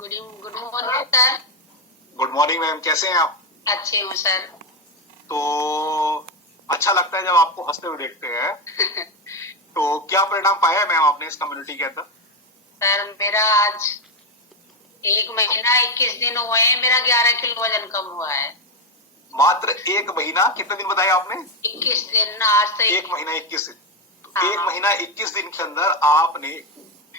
Good good morning sir. Good morning ma'am, कैसे हैं आप? अच्छे हूँ सर। तो अच्छा लगता है जब आपको हंसते हुए देखते हैं। तो क्या परिणाम पाया है मैम आपने इस कम्युनिटी के अंदर? सर मेरा आज 1 महीना 21 दिन हुए हैं, मेरा 11 किलो वजन कम हुआ है। मात्र 1 महीना? कितने दिन बताया आपने? 21 दिन। आज तो 1 महीना 21 दिन। तो हाँ। 1 महीना 21 दिन के अंदर आपने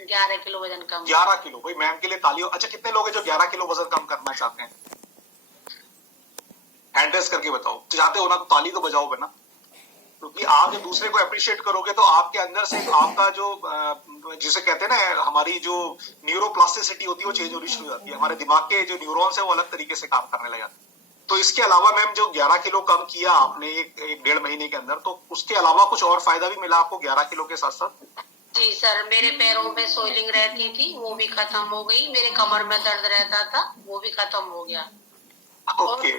11 किलो वजन कम। 11 किलो। भाई मैम के लिए तालियों। अच्छा, कितने लोग हैं जो 11 किलो वजन कम करना चाहते हैं? हैंड रेस करके बताओ। चाहते हो ना तो ताली तो बजाओ बना, क्योंकि आप जब दूसरे को अप्रिशिएट करोगे तो आपके अंदर से आपका जो जिसे कहते हैं ना, हमारी जो न्यूरोप्लास्टिसिटी होती है वो चेंज होनी शुरू हो जाती है। हमारे दिमाग के जो न्यूरॉन्स है वो अलग तरीके से काम करने लग जाते हैं। तो इसके अलावा मैम जो 11 किलो कम किया आपने एक 1.5 महीने के अंदर, तो उसके अलावा कुछ और फायदा भी मिला आपको 11 किलो के साथ साथ? जी सर, मेरे पैरों में सोइलिंग रहती थी, वो भी खत्म हो गई। मेरे कमर में दर्द रहता था, वो भी खत्म हो गया। ओके।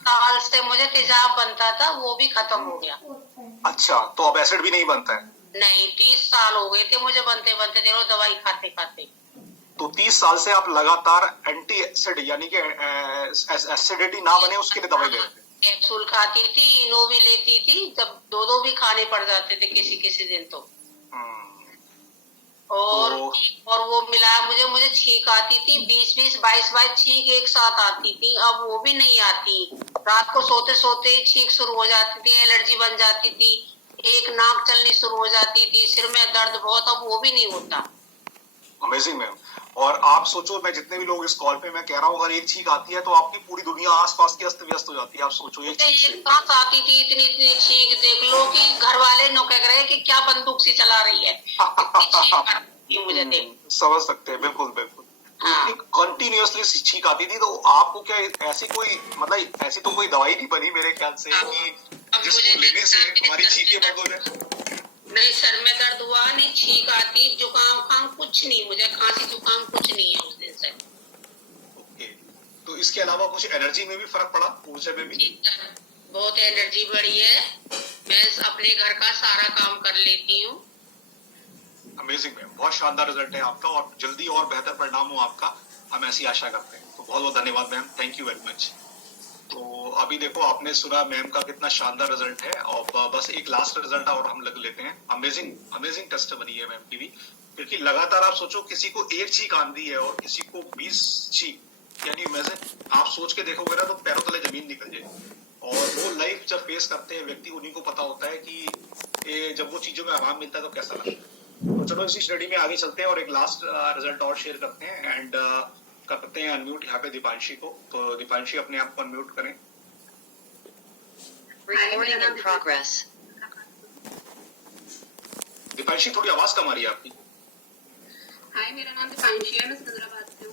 साल से मुझे तेजाब बनता था, वो भी खत्म हो गया। अच्छा, तो अब एसिड भी नहीं बनता है? नहीं, 30 साल हो गए थे मुझे बनते बनते, देखो दवाई खाते खाते। तो 30 साल से आप लगातार एंटी एसिड यानी कि एसिडिटी ना बने उसके लिए दवाई ले रहे थे? कैप्सूल खाती थी, इनो भी लेती थी, जब दो भी खाने पड़ जाते थे किसी किसी दिन तो। और वो मिला मुझे छींक आती थी, 20-20 22-22 छींक एक साथ आती थी। अब वो भी नहीं आती। रात को सोते सोते छींक शुरू हो जाती थी, एलर्जी बन जाती थी, एक नाक चलनी शुरू हो जाती थी, सिर में दर्द बहुत, अब वो भी नहीं होता। Amazing ma'am. और आप सोचो, मैं जितने भी लोग इस कॉल पे मैं कह रहा हूँ, अगर एक छींक आती है तो आपकी पूरी दुनिया आसपास की अस्त व्यस्त हो जाती है। आप सोचो एक छींक से। सांस आती थी, इतनी इतनी छींक, देख लो कि घर वाले नो कह रहे कि क्या बंदूक से चला रही है। मुझे समझ सकते हैं, बिल्कुल बिल्कुल। हाँ। कंटिन्यूअसली छींक आती थी, तो आपको क्या ऐसी कोई मतलब ऐसी तो कोई दवाई नहीं बनी मेरे ख्याल से कि जिसको लेने से तुम्हारी छींकें बंद हो जाए? नहीं, सर में दर्द हुआ नहीं, छींक आती, जुकाम खाम कुछ नहीं, मुझे खांसी जुकाम कुछ नहीं है उस दिन से। ओके। तो इसके अलावा कुछ एनर्जी में भी फर्क पड़ा, ऊर्जा में भी? बहुत एनर्जी बढ़ी है, मैं अपने घर का सारा काम कर लेती हूँ। अमेजिंग मैम, बहुत शानदार रिजल्ट है आपका और जल्दी और बेहतर परिणाम हो आपका, हम ऐसी आशा करते हैं। तो बहुत बहुत धन्यवाद ma'am, thank you very much. तो अभी देखो, आपने सुना मैम का कितना शानदार रिजल्ट है, और बस एक लास्ट रिजल्ट और हम लग लेते हैं। अमेजिंग अमेजिंग टेस्ट बनी है मैम की भी, क्योंकि लगातार आप सोचो, किसी को एक छींक आंधी है और किसी को 20 छींक, यानी इमेजिन, आप सोच के देखोगे ना तो पैरों तले जमीन निकल जाएगी। और वो लाइफ जब फेस करते हैं व्यक्ति, उन्हीं को पता होता है कि जब वो चीजों में आराम मिलता है तो कैसा लगता है। तो चलो इसी स्टडी में आगे चलते हैं और एक लास्ट रिजल्ट और शेयर करते हैं। एंड करते हैं अनम्यूट यहाँ पे दीपांशी को। तो दीपांशी अपने आप को अनम्यूट करें। Recording in progress. दीपांशी, थोड़ी आवाज कम आ रही है आपकी। हाय, मेरा नाम दीपांशी है, मैं सिकंदराबाद से हूँ।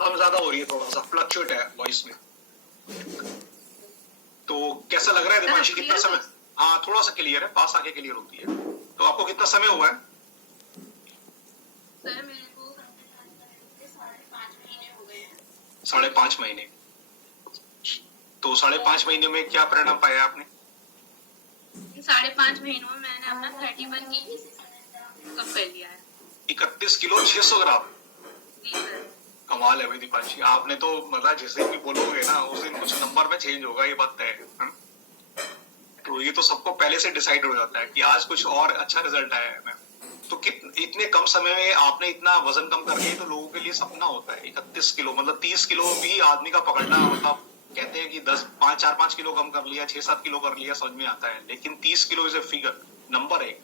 कम ज्यादा हो रही है, थोड़ा सा फ्लक्चुएट है वॉइस में। तो कैसा लग रहा है दीपांशी, कितना समय? हाँ, थोड़ा सा क्लियर है, पास आके क्लियर होती है। तो आपको कितना समय हुआ है? सर मेरे को 5.5 महीने हो गए हैं। 5.5 महीने। तो 5.5 महीने में क्या परिणाम पाया आपने? 5.5 महीनों में मैंने अपना 31 केजी कम कर लिया है। 31 किलो 600 ग्राम। जी सर। कमाल है भाई दीपांशी, आपने तो मतलब जिस दिन भी बोलोगे ना उस दिन कुछ नंबर में चेंज होगा, ये बात तय है। तो ये तो सबको पहले से डिसाइड हो जाता है कि आज कुछ और अच्छा रिजल्ट आया है मैम। तो इतने कम समय में आपने इतना वजन कम कर लिया, तो लोगों के लिए सपना होता है। 31 किलो मतलब 30 किलो भी आदमी का पकड़ना, मतलब कहते हैं कि 4-5 किलो कम कर लिया, 6-7 किलो कर लिया, समझ में आता है। लेकिन 30 kilo is a figure, number है।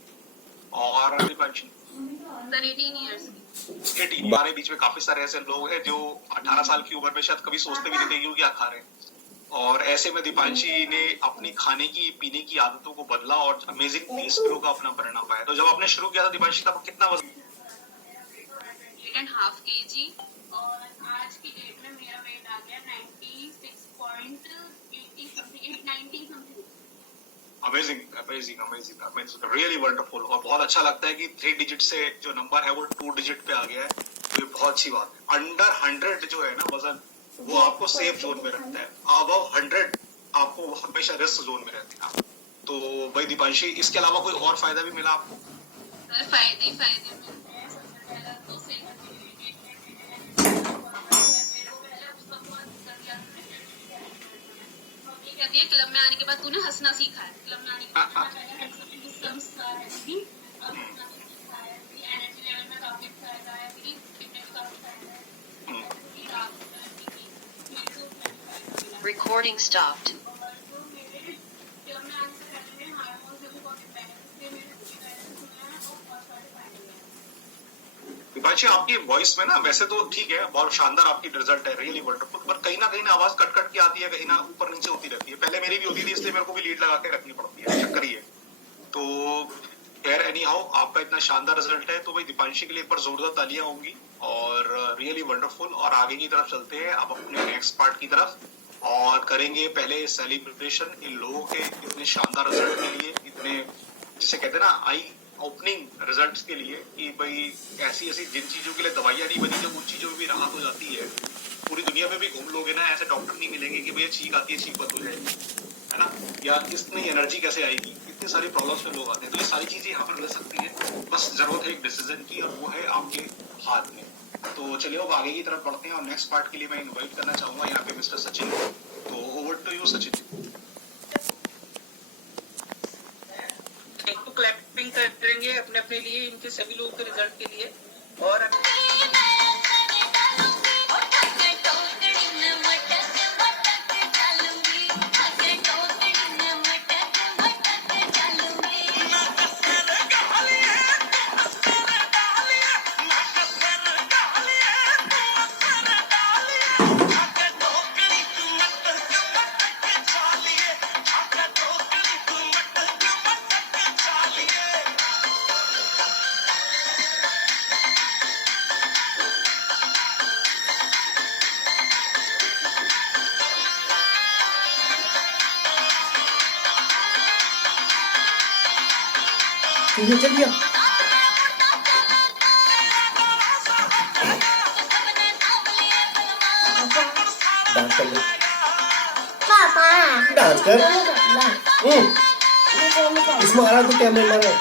और दीपांशी 18 ईयर्स। हमारे बीच में काफी सारे ऐसे लोग हैं जो 18 साल की उम्र में शायद कभी सोचते भी नहीं थे कि क्या खा रहे हैं। और ऐसे में दीपांशी ने अपनी खाने की पीने की आदतों को बदला और अमेजिंग 30 किलो का अपना परिणाम पाया। तो जब आपने शुरू किया था दीपांशी, तब कितना वजन? 8.5 केजी, और आज की डेट में मेरा वेट आ गया 96.80 something, 90 something. Amazing amazing amazing amazing, really wonderful. और बहुत अच्छा लगता है कि 3 डिजिट से जो नंबर है वो 2 डिजिट पे आ गया है। तो ये बहुत अच्छी बात है। अंडर 100 जो है ना वजन, वो आपको सेफ जोन में रखता है। अबव 100 आपको हमेशा रिस्क जोन में रहते हैं। तो भाई दीपांशी, इसके अलावा कोई और फायदा भी मिला आपको? फायदे मिलते हैं। सबसे पहला तो सेहत रिलेटेड है। कहती है क्लब में आने के बाद तूने हंसना सीखा है, क्लब में आने के बाद संस्कार है दीदी, और हंसना सीखा है, तेरी एनर्जी लेवल में काफी फायदा है, तेरी फिटनेस का काफी फायदा है, तेरी रात को करने की मेरे को फायदा मिला। Recording stopped. और जो मेरे क्लब में आने से पहले मेरे हार्मोन से भी बहुत इम्पैक्ट है, इसलिए मेरे बॉडी का एनर्जी मिला है और बहुत सारे फायदे हैं। विपाशी, आपकी वॉइस में ना वैसे तो ठीक है, बहुत शानदार आपकी रिजल्ट है, रियली वंडरफुल, पर कहीं ना आवाज कट कट के आती है, कहीं ना ऊपर नीचे होती रहती है। पहले मेरी भी होती थी, इसलिए मेरे को भी लीड लगा के रखनी पड़ती है, चक्कर ही है। तो खैर एनी हाउ, आपका इतना शानदार रिजल्ट है तो भाई दीपांशी के लिए एक बार जोरदार तालियां होंगी और रियली वंडरफुल। और आगे की तरफ चलते हैं अब अपने नेक्स्ट पार्ट की तरफ और करेंगे पहले सेलिब्रेशन इन लोगों के इतने शानदार रिजल्ट के लिए, इतने जिसे कहते हैं ना आई ओपनिंग रिजल्ट्स के लिए, कि भाई ऐसी ऐसी जिन चीजों के लिए दवाइयां नहीं बनी, जब उन चीजों में भी राहत हो जाती है। पूरी दुनिया में भी घूम लोगे ना, ऐसे डॉक्टर नहीं मिलेंगे कि भैया छींक आती है छींक बंद हो जाएगी, है ना, या इतनी एनर्जी कैसे आएगी, इतनी सारी प्रॉब्लम्स में लोग आते हैं। तो ये सारी चीजें यहाँ पर मिल सकती है, बस जरूरत है एक डिसीजन की और वो है आपके हाथ में। तो चलिए अब आगे की तरफ बढ़ते हैं और नेक्स्ट पार्ट के लिए मैं इन्वाइट करना चाहूंगा यहाँ पे मिस्टर सचिन। तो ओवर टू यू सचिन। एक तो क्लैपिंग करेंगे अपने अपने लिए, इनके सभी लोगों के रिजल्ट के लिए। और चलिए डांस कर ले, पापा डांस कर। हम्म इसमें आ रहा तो कैमरे मारो।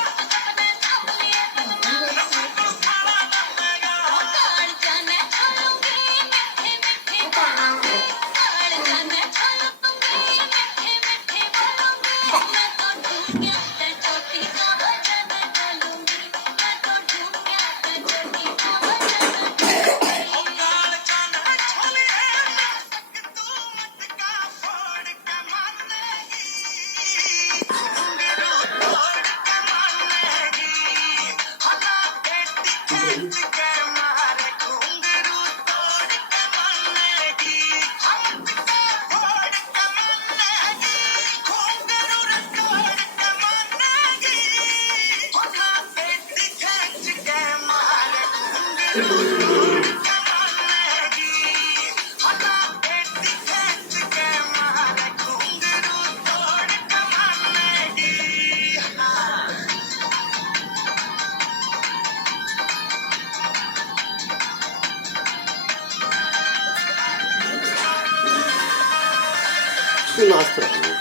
नाच रहा हूँ।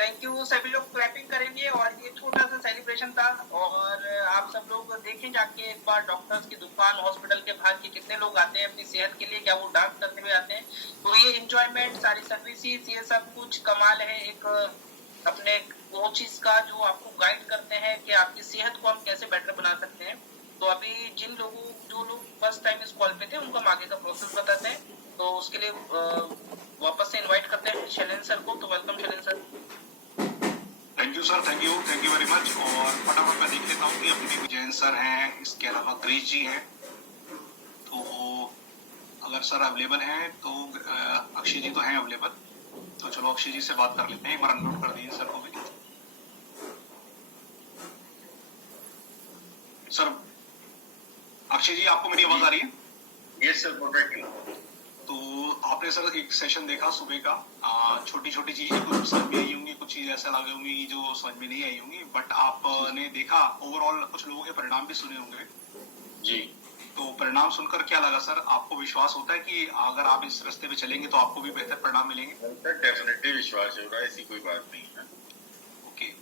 थैंक यू, सभी लोग क्लैपिंग करेंगे। और ये छोटा सा सेलिब्रेशन था। और आप सब लोग देखें जाके एक बार डॉक्टर्स की दुकान, हॉस्पिटल के बाहर के कितने लोग आते हैं अपनी सेहत के लिए, क्या वो डांस करते हुए आते हैं। तो ये एंजॉयमेंट, सारी सर्विसेज, ये सब कुछ कमाल है एक अपने कोचेस का, जो आपको गाइड करते हैं कि आपकी सेहत को हम कैसे बेटर बना सकते हैं। तो अभी जो लोग फर्स्ट टाइम इस कॉल पे थे, उनको हम आगे का प्रोसेस बताते हैं। तो उसके लिए वापस से इनवाइट करते हैं शैलेंद्र सर को। तो welcome Shailendra sir. Thank you sir, thank you very much. और फटाफट मैं देख लेता हूँ कि अपने विजयन सर हैं, इसके अलावा ग्रीश जी हैं। तो अगर सर अवेलेबल हैं तो अक्षय जी तो हैं अवेलेबल, तो चलो अक्षय जी से बात कर लेते हैं। एक बार अनम्यूट कर दीजिए सर को भी। सर अक्षय जी, आपको मेरी आवाज आ रही है? Yes sir, perfectly. तो आपने सर एक सेशन देखा सुबह का, छोटी छोटी चीजें कुछ समझ में आई होंगी, कुछ चीजें ऐसा लगे होंगी जो समझ में नहीं आई होंगी, बट आपने देखा ओवरऑल कुछ लोगों के परिणाम भी सुने होंगे जी। तो परिणाम सुनकर क्या लगा सर? आपको विश्वास होता है कि अगर आप इस रास्ते पे चलेंगे तो आपको भी बेहतर परिणाम मिलेंगे? डेफिनेटली विश्वास हो रहा है, ऐसी कोई बात नहीं है। ओके,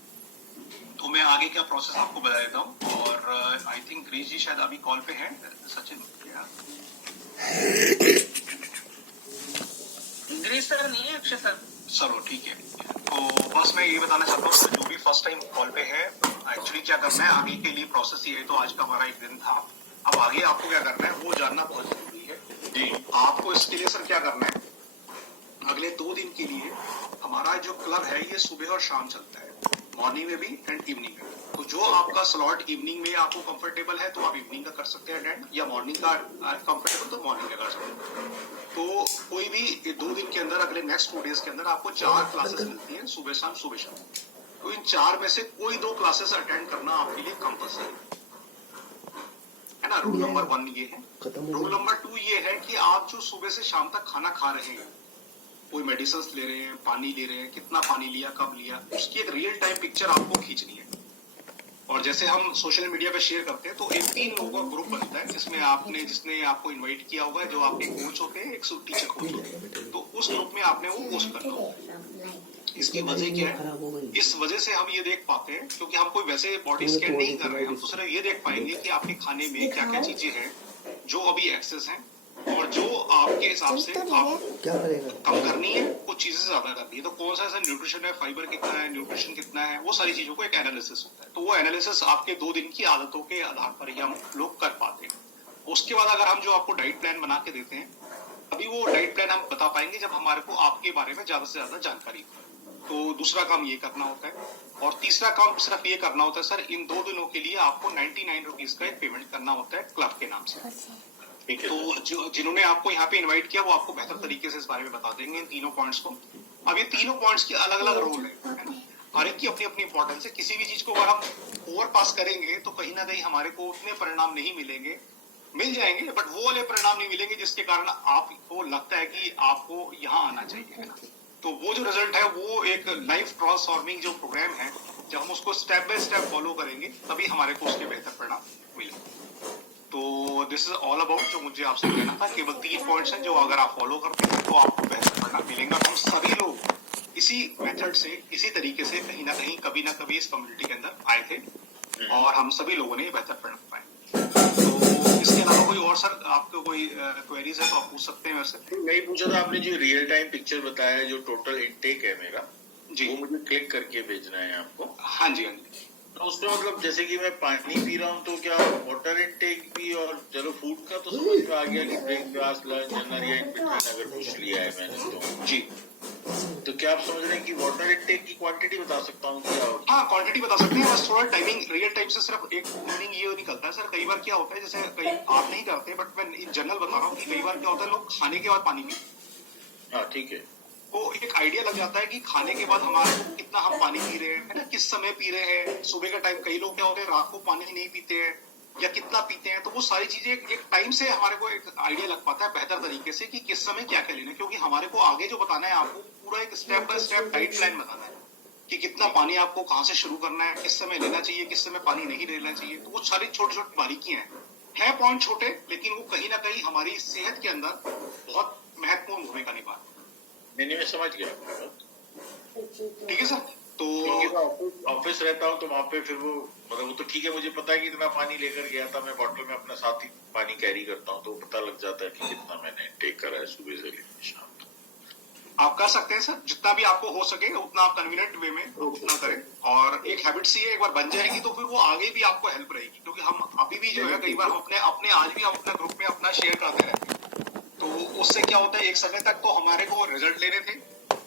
तो मैं आगे का प्रोसेस आपको बता देता हूँ। और आई थिंक ग्रीश जी शायद अभी कॉल पे हैं। सचिन गिरीश सर नहीं है, अक्षय सर। सर वो ठीक है। तो बस मैं ये बताना चाहता हूँ जो भी फर्स्ट टाइम कॉल पे है, एक्चुअली क्या करना है आगे के लिए प्रोसेस ये है। तो आज का हमारा एक दिन था, अब आगे आपको क्या करना है वो जानना बहुत जरूरी है जी। आपको इसके लिए सर क्या करना है, अगले 2 दिन के लिए हमारा जो क्लब है ये सुबह और शाम चलता है, मॉर्निंग में भी एंड इवनिंग में। तो जो आपका स्लॉट इवनिंग में आपको कंफर्टेबल है तो आप इवनिंग का कर सकते हैं अटेंड, या मॉर्निंग का कंफर्टेबल तो मॉर्निंग का कर सकते हैं। तो कोई भी 2 दिन के अंदर, अगले नेक्स्ट 2 डेज के अंदर आपको 4 क्लासेस मिलती हैं, सुबह शाम सुबह शाम। तो इन 4 में से कोई 2 क्लासेस अटेंड करना आपके लिए कंपल्सरी है ना। रूल नंबर 1 ये है। रूल नंबर 2 ये है कि आप जो सुबह से शाम तक खाना खा रहे हैं, कोई मेडिसिन ले रहे हैं, पानी ले रहे हैं, कितना पानी लिया, कब लिया, उसकी एक रियल टाइम पिक्चर आपको खींचनी है। और जैसे हम सोशल मीडिया पे शेयर करते हैं तो एक 3 लोगों का ग्रुप बनता है जिसमें जिसने आपको इनवाइट किया होगा, जो आपके कोच होते हैं, एक टीचर कोच होते हैं, तो उस ग्रुप में आपने वो पोस्ट करना होगा। इसकी वजह क्या है? इस वजह से हम ये देख पाते हैं, क्योंकि हम कोई वैसे बॉडी स्कैन नहीं कर रहे हैं, हम तो सिर्फ ये देख पाएंगे कि आपके खाने में क्या क्या चीजें हैं जो अभी एक्सेस हैं, और जो आपके हिसाब से आप क्या करेगा कम करनी है, कुछ चीजें ज्यादा करनी है। तो कौन सा ऐसा न्यूट्रिशन है, फाइबर कितना है, न्यूट्रिशन कितना है, वो सारी चीजों को एक एनालिसिस होता है। तो वो एनालिसिस आपके 2 दिन की आदतों के आधार पर ही हम लोग कर पाते हैं। उसके बाद अगर हम जो आपको डाइट प्लान बना के देते हैं, अभी वो डाइट प्लान हम बता पाएंगे जब हमारे को आपके बारे में ज्यादा से ज्यादा जानकारी हो। तो दूसरा काम ये करना होता है, और तीसरा काम सिर्फ ये करना होता है सर, इन 2 दिनों के लिए आपको 99 रुपीज का एक पेमेंट करना होता है क्लब के नाम से। ठीक है। तो जिन्होंने आपको यहाँ पे इनवाइट किया वो आपको बेहतर तरीके से इस बारे में बता देंगे इन तीनों पॉइंट्स को। अब ये तीनों पॉइंट्स के अलग अलग रोल है ना, हर एक की अपनी अपनी इंपॉर्टेंस है। किसी भी चीज को अगर हम ओवर पास करेंगे तो कहीं ना कहीं हमारे को उतने परिणाम नहीं मिलेंगे, मिल जाएंगे बट वो वाले परिणाम नहीं मिलेंगे जिसके कारण आपको लगता है कि आपको यहाँ आना चाहिए, है ना। तो वो जो रिजल्ट है वो एक लाइफ ट्रांसफॉर्मिंग जो प्रोग्राम है, जब हम उसको स्टेप बाय स्टेप फॉलो करेंगे तभी हमारे को उसके बेहतर परिणाम मिलेंगे। तो दिस इज ऑल अबाउट जो मुझे आपसे कहना था। केवल 3 पॉइंट्स हैं जो अगर आप फॉलो करते हैं तो आपको बेहतर परिणाम मिलेंगे। हम सभी लोग इसी मेथड से, इसी तरीके से कहीं ना कभी इस कम्युनिटी के अंदर आए थे, और हम सभी लोगों ने बेहतर परिणाम पाए। तो इसके अलावा कोई और सर आपको कोई क्वेरीज है तो आप पूछ सकते हैं मेरे से। मैं पूछा था, आपने जो रियल टाइम पिक्चर बताया, जो टोटल इनटेक है मेरा जी, वो मुझे क्लिक करके भेजना है आपको। हाँ जी, हाँ जी। तो उसमें मतलब जैसे कि मैं पानी पी रहा हूँ तो क्या वाटर इनटेक भी, और चलो फूड का तो समझ में आ गया कि ब्रेकफास्ट, लंच, डिनर या इन बिटवीन अगर कुछ लिया है मैंने तो जी। तो क्या आप समझ रहे हैं कि वाटर इनटेक की क्वांटिटी बता सकता हूँ क्या? हाँ, क्वांटिटी बता सकते हैं, बस थोड़ा टाइमिंग रियल टाइम से सिर्फ एक मीनिंग ये निकलता है सर। कई बार क्या होता है, जैसे कई आप नहीं करते बट मैं इन जनरल बता रहा हूँ कि कई बार क्या होता है, लोग खाने के बाद पानी पीते। हाँ ठीक है। तो एक आइडिया लग जाता है कि खाने के बाद हमारा कितना हम पानी पी रहे हैं, है ना, किस समय पी रहे हैं। सुबह का टाइम कई लोग क्या होते हैं रात को पानी नहीं पीते हैं, या कितना पीते हैं। तो वो सारी चीजें एक टाइम से हमारे को एक आइडिया लग पाता है बेहतर तरीके से कि किस समय क्या क्या लेना है, क्योंकि हमारे को आगे जो बताना है आपको पूरा एक step by step diet plan बताना है कि कितना पानी आपको कहाँ से शुरू करना है, किस समय लेना चाहिए, किस समय पानी नहीं लेना चाहिए। तो वो सारी छोटी छोटी बारीकियां हैं पॉइंट छोटे, लेकिन वो कहीं ना कहीं हमारी सेहत के अंदर बहुत महत्वपूर्ण भूमिका निभाते हैं। मैं समझ गया। ठीक है सर। तो ऑफिस रहता हूँ तो वहाँ पे फिर वो मतलब वो तो ठीक है, मुझे पता है कि इतना पानी लेकर गया था मैं, बॉटल में अपना साथ ही पानी कैरी करता हूँ, तो पता लग जाता है कि कितना मैंने टेक करा है सुबह से लेकर शाम तक। आप कर सकते हैं सर, जितना भी आपको हो सके उतना आप कन्वीनियंट वे में उतना करें। और एक हैबिट सी है, एक बार बन जाएगी तो फिर वो आगे भी आपको हेल्प रहेगी, क्योंकि हम अभी भी जो है कई बार हम अपने आज भी हम अपने ग्रुप में अपना शेयर करते रहते हैं। तो उससे क्या होता है, एक समय तक तो हमारे को रिजल्ट लेने थे,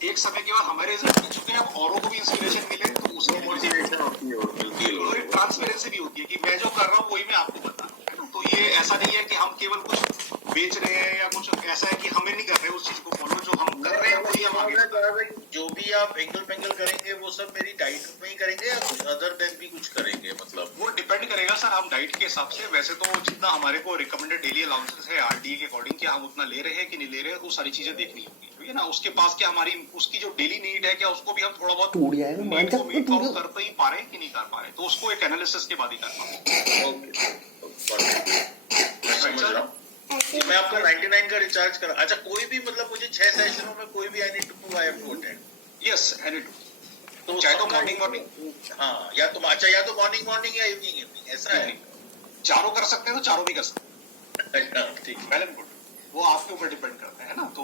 एक समय के बाद हमारे रिजल्ट मिल चुके हैं, अब औरों को भी इंस्पिरेशन मिले तो उसमें मोटिवेशन होती है और मिलती है, और ट्रांसपेरेंसी भी होती है कि मैं जो कर रहा हूँ वही मैं आपको बता रहा हूँ। तो ये ऐसा नहीं है कि हम केवल कुछ बेच रहे हैं या कुछ ऐसा है कि हमें नहीं कर रहे उस चीज को फॉलो, जो हम कर रहे हैं वही हम आगे। जो भी आप एंगल पेंगल करेंगे वो सब मेरी डाइट में ही करेंगे या कुछ अदर देन भी कुछ करेंगे? मतलब वो डिपेंड करेगा सर सर हम डाइट के हिसाब से वैसे तो जितना हमारे को रिकमेंडेड डेली अलाउंसेस है आरडीए के अकॉर्डिंग कि हम उतना ले रहे हैं कि नहीं ले रहे हैं, वो सारी चीजें देखनी होगी, ठीक है ना। उसके पास क्या हमारी उसकी जो डेली नीड है क्या उसको भी हम थोड़ा बहुत टूट जाएगा, मान नीड को जा, मीट टूट आउट कर पे ही पा रहे हैं कि नहीं कर पा रहे, तो उसको एक एनालिसिस के बाद ही कर पाएंगे। मैं समझ रहा हूँ। तो मैं आपका 99 का रिचार्ज करा। अच्छा, कोई भी मतलब मुझे 6 सेशनों में कोई भी I need to I have to attend. Yes any तो चाहे तो सबका- मॉर्निंग हाँ, या तो अच्छा, या तो मॉर्निंग या इवनिंग ऐसा है। चारों कर सकते हैं तो चारों भी कर सकते हैं, अच्छा, ठीक है। वेल एंड गुड, वो आपके ऊपर डिपेंड करता है ना। तो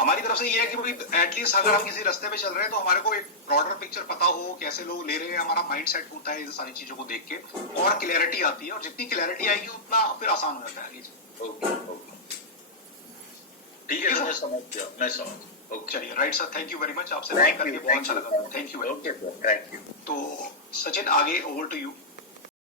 हमारी तरफ से ये है कि भाई एटलीस्ट अगर हम किसी रास्ते पे चल रहे हैं तो हमारे को एक ब्रॉडर पिक्चर पता हो कैसे लोग ले रहे हैं, हमारा माइंड सेट होता है इन सारी चीजों को देख के, और क्लैरिटी आती है, और जितनी क्लैरिटी आएगी उतना फिर आसान हो जाता है आगे चल। ओके, ठीक है, तो मैं समझ गया, मैं समझ। ओके, चलिए, right sir, thank you very much, आपसे बात करके बहुत अच्छा लगा, thank you. Okay, thank you. तो सचिन आगे ओवर टू यू।